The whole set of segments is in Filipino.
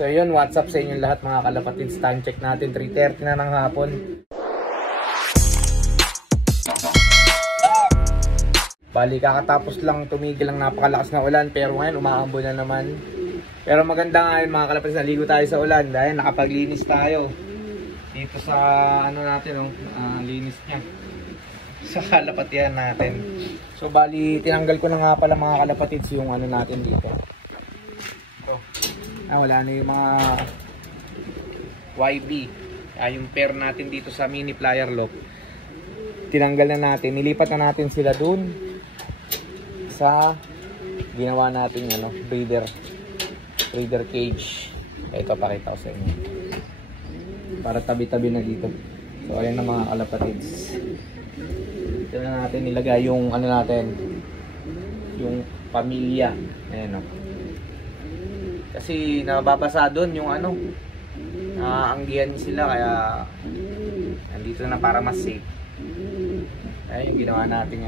So yun, what's up sa inyong lahat mga kalapatids. Time check natin, 3:30 na ng hapon. Bali, kakatapos lang tumigil ang napakalakas na ulan, pero ngayon umaambon na naman. Pero maganda nga yun mga kalapatids, naligo tayo sa ulan dahil nakapaglinis tayo dito sa ano natin, linis niya sa kalapatian natin. So bali, tinanggal ko na nga pala mga kalapatids yung ano natin dito. Wala na yung mga YB, yung pair natin dito sa mini plier lock. Tinanggal na natin, nilipat na natin sila dun sa ginawa natin breeder cage. Ito, pakita ko sa inyo para tabi-tabi na dito. So ayan na mga kalapatids, dito na natin nilagay yung ano natin, yung pamilya. Ayan kasi nababasa doon yung anggihan sila, kaya nandito na para mas safe. Ayun yung ginawa natin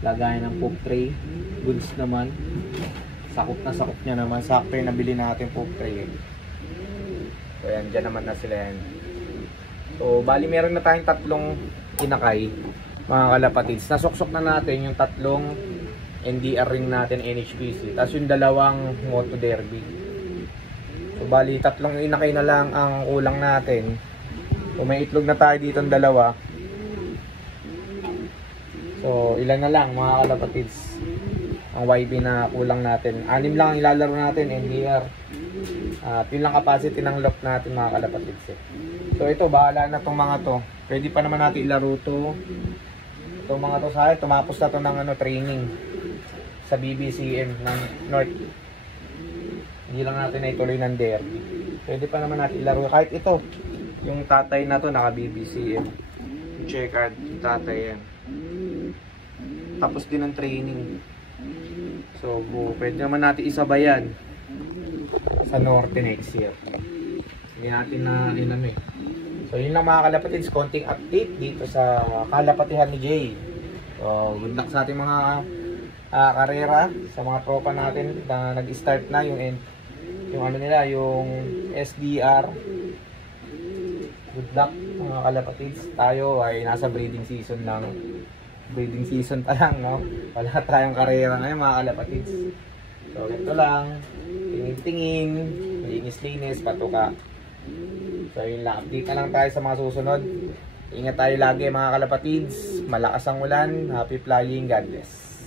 lagayan ng poop tray. Goods naman, sakop na sakop niya naman, sakto yung nabili natin poop tray. So ayan, dyan naman na sila yan. So bali meron na tayong tatlong inakay mga kalapatids. Nasuksok na natin yung tatlong NDR ring natin NHPC, tapos yung dalawang Moto Derby. So bali tatlong inakay na lang ang kulang natin. So may itlog na tayo dito ng dalawa. So ilan na lang mga kalapatids ang YB na kulang natin. 6 lang ang ilalaro natin NDR. Yun lang capacity ng lock natin mga kalapatids. So ito, bahala na tong mga to. Pwede pa naman natin ilaro to. Itong mga to sa akin, tumapos na to ng training sa BBCM ng North. Hindi lang natin na ituloy ng derby. Pwede pa naman natin ilaro. Kahit ito, yung tatay na to naka BBCM. Yung checkered, yung tatay yan. Tapos din ang training. So, pwede naman natin isabayan sa Norte next year. Hindi natin na So, yun lang mga kalapatids. Konting update dito sa kalapatihan ni Jay. So, good luck sa ating mga karera, sa mga tropa natin na nag-start na yung nila, yung SDR. Good luck mga kalapatids. Tayo ay nasa breeding season lang. Breeding season pa lang, wala tayong karera ngayon mga kalapatids. So ito lang, tingin-tingin, linis-linis, patuka. So yun lang, update na lang tayo sa mga susunod. Ingat tayo lagi mga kalapatids. Malakas ang ulan. Happy flying, God bless.